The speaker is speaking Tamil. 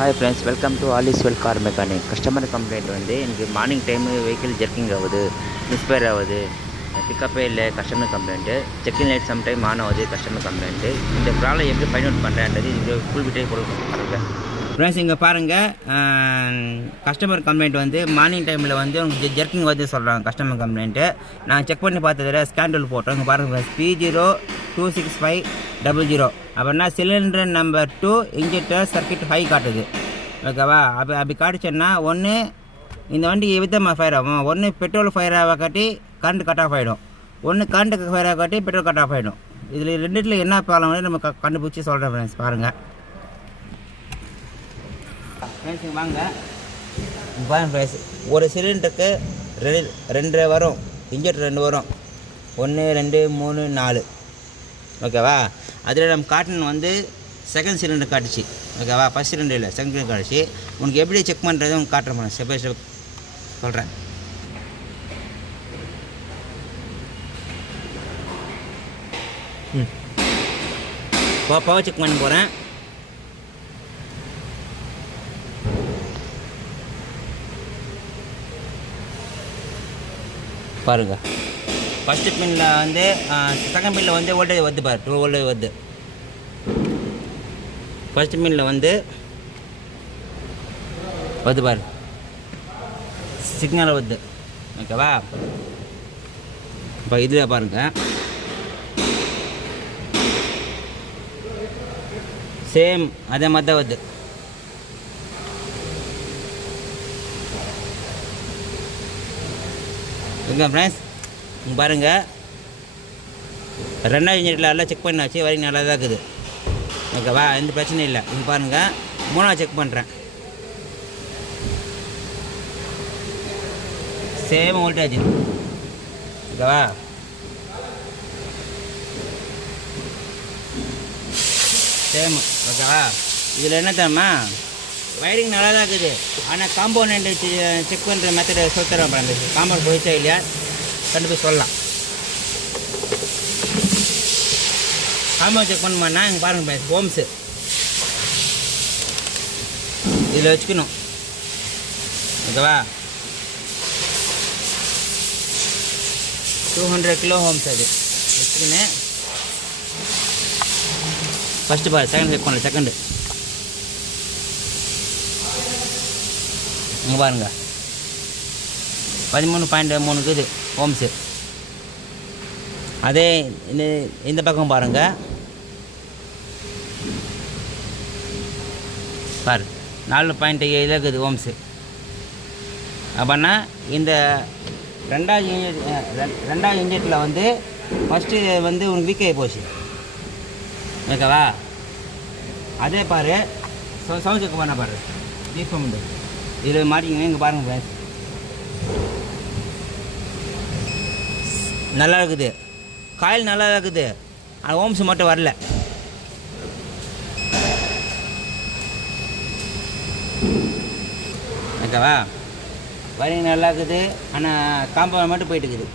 Hi friends, welcome to all is well car mechanic. Customer complaint வந்து எனக்கு மார்னிங் டைமு வெஹிக்கிள் ஜெர்க்கிங் ஆகுது, மிஸ்ஃபயர் ஆகுது, பிக்கப்பே இல்லை. Customer complaint. Checking light sometime on ஆகுது. Customer complaint. இந்த ப்ராப்ளம் எப்படி ஃபைண்ட் அவுட் பண்ணுறேன்றது இங்கே ஃபுல் டீட்டெயில் கொடுக்குறேன் ஃப்ரெண்ட்ஸ். இங்கே பாருங்கள், கஸ்டமர் கம்ப்ளைண்ட் வந்து மார்னிங் டைமில் வந்து உங்களுக்கு ஜெர்க்கிங் வந்து சொல்கிறாங்க. கஸ்டமர் கம்ப்ளைண்ட்டு நான் செக் பண்ணி பார்த்ததில் ஸ்கேன் டூல் போட்டோம். இங்கே பாருங்கள் ஃப்ரெண்ட்ஸ், P026500 அப்படின்னா cylinder number 2 injector circuit high காட்டுது. ஓகேவா? அப்படி காட்டுச்சுன்னா ஒன்று இந்த வண்டிக்கு விதமாக ஃபயர் ஆகும். ஒன்று பெட்ரோல் ஃபயர் ஆக காட்டி கரண்ட் கட் ஆஃப் ஆகிடும், ஒன்று கரண்ட்டுக்கு ஃபயர் ஆக காட்டி பெட்ரோல் கட் ஆஃப் ஆகிடும். இதில் ரெண்டுத்தில் என்ன ப்ராப்ளம் வந்து நம்ம கண்டுபிடிச்சி சொல்கிறேன் ஃப்ரெண்ட்ஸ். பாருங்கள் ஃப்ரெண்ட்ஸ், வாங்க பாருங்கள் ஃப்ரெண்ட்ஸ். ஒரு சிலிண்டருக்கு ரெண்டு வரும், இன்ஜெக்டர் 2 வரும். 1 2 3 4. ஓகேவா? அதில் நம்ம காட்டன் வந்து செகண்ட் சிலிண்டர் காட்டுச்சு. ஓகேவா? ஃபஸ்ட் சிலிண்டர் இல்லை, செகண்ட் சிலிண்டர் காட்டுச்சு. உனக்கு எப்படி செக் பண்ணுறது உங்களுக்கு காட்டுறேன், ஸ்டெப் பை ஸ்டெப் சொல்கிறேன். பவர் செக் பண்ண போகிறேன். பாருங்க, ஃபஸ்ட்டு பின்னில் வந்து செகண்ட் பின்னில் வந்து வோல்டேஜ் வருது பாரு, 2 வோல்டேஜ் வருது. ஃபஸ்ட்டு பின்னில் வந்து வருது பாரு, சிக்னல் வருது. ஓகேவா? இப்போ இதில் பாருங்கள், சேம் அதே மாதிரி தான் வருது. ஓகே ஃப்ரெண்ட்ஸ், இங்கே பாருங்கள், 2வது இன்ஜெக்டரில் எல்லாம் செக் பண்ணாச்சு, வரைக்கும் நல்லா தான் இருக்குது. ஓகேவா? எந்த பிரச்சனையும் இல்லை. இங்கே பாருங்கள், 3வது செக் பண்ணுறேன். Same voltage. ஓகேவா? சேம். ஓகேவா? இதில் என்ன தெரியுமா, வயரிங் நல்லா தான் இருக்குது. ஆனால் காம்பவுண்ட் செக் பண்ணுற மெத்தடை சொல்லித்தரேன் பாருங்க. காம்பவுண்ட் போயிடுச்சா இல்லையா கண்டுபிடிச்சி சொல்லலாம். காம்பவுண்ட் செக் பண்ணோம்னா இங்கே பாருங்கள் ஹோம்ஸு இதில் வச்சுக்கணும். ஓகேவா? 200 கிலோ ஹோம்ஸ் அது வச்சுக்கின்னு ஃபஸ்ட்டு பாரு, செகண்ட் செக் பண்ணல. செகண்டு இங்கே பாருங்கள், 13.3 இருக்குது ஹோம்ஸு. அதே இந்த பக்கம் பாருங்கள், பாரு 4.7 இருக்குது ஹோம்ஸு. அப்படின்னா இந்த ரெண்டாவது இன்ஜெக்டில் வந்து ஃபஸ்ட்டு வந்து உனக்கு வீக் ஆகி போச்சு. ஓகேவா? அதே பாரு, சவுண்ட் செக் பண்ண பாரு, தீபம் உண்டு இதில் மாட்டிங்க. இங்கே பாருங்கள் ஃப்ரெண்ட்ஸ், நல்லா இருக்குது, காயில் நல்லா இருக்குது. ஆனால் ஹோம்ஸ் மட்டும் வரல. ஓகேவா? வரையும் நல்லா இருக்குது, ஆனால் காம்பவுண்ட் மட்டும் போயிட்டு இருக்குது.